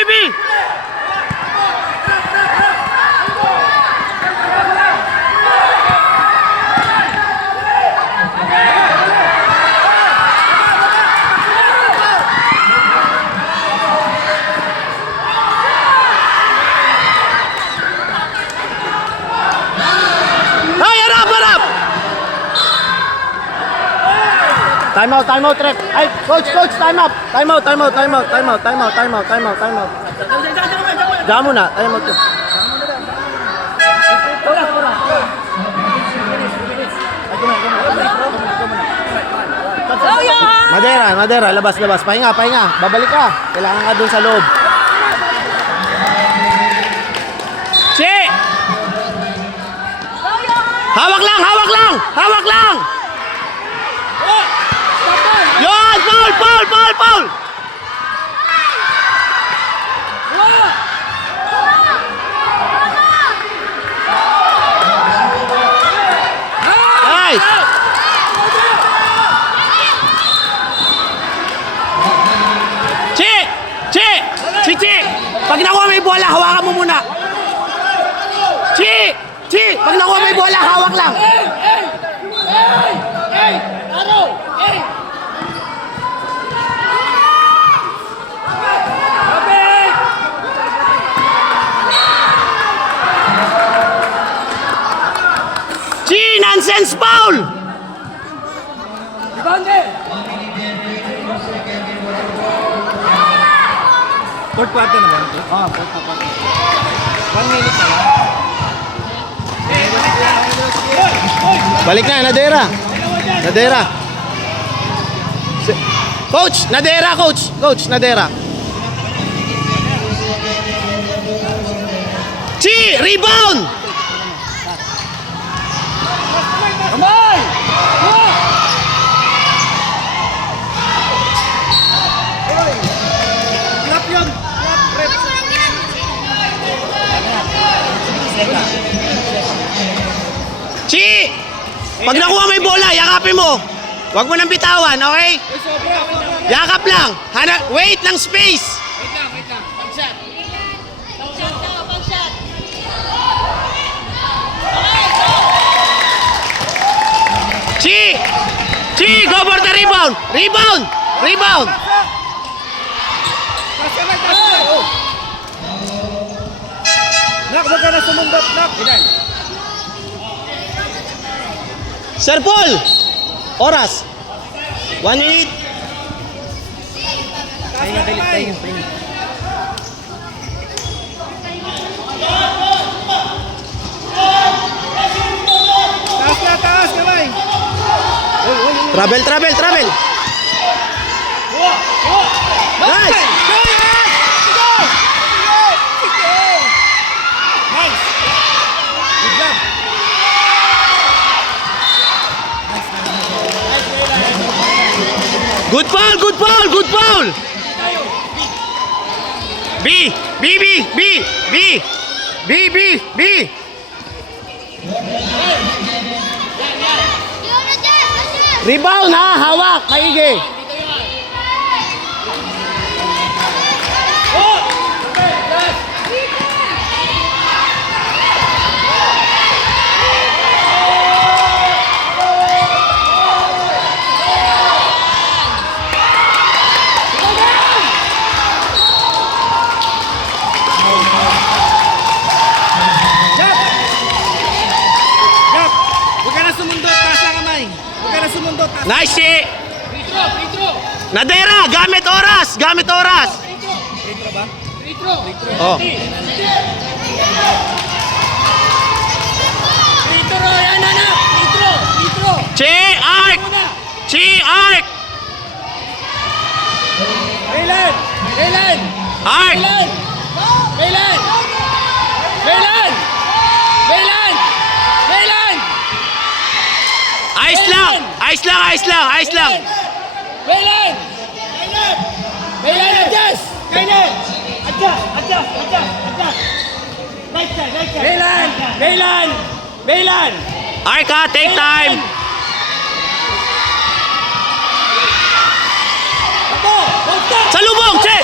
B. Time out, ref. Ay, coach, time out. Time out. Diyan muna, time out. Madera, labas. Pahinga. Babalik ka. Kailangan ka dun sa loob. Chi! Hawak lang! Yon! Foul! Nice! Chi! Pag nakuha may bola, hawakan mo muna. Chi! Pag nakuha may bola, hawak lang. Nonsense foul! Fourth quarter na ba? Fourth quarter. 1 minute na lang. Balik na, Nadera. Coach, Nadera. Chi, rebound! Kamay! Clap yun! Chi! Pag nakuha may bola, yakapin mo. Huwag mo nang bitawan, okay? Yakap lang. Wait ng space. Wait lang. Pag-shot. Pag-shot. Chi, go for the rebound. Nak, huwag ka na sumundot, nak. Sir Paul, oras. 1 minute. Tayo. Taas, kamay. Travel. Nice. Good job. Good foul. B. Rebound ha, hawak, maigi. Huwag ka na sumundot, taas ang kamay. Nice, Chi. Retro. Nadera, gamit oras. Retro ba? Oh. Retro, yan anak. Retro. Chi, arc. Kailan? Arc. Ayos lang. Kailan, adjust. Kailan. Arc ha, take time. Salubong, Che.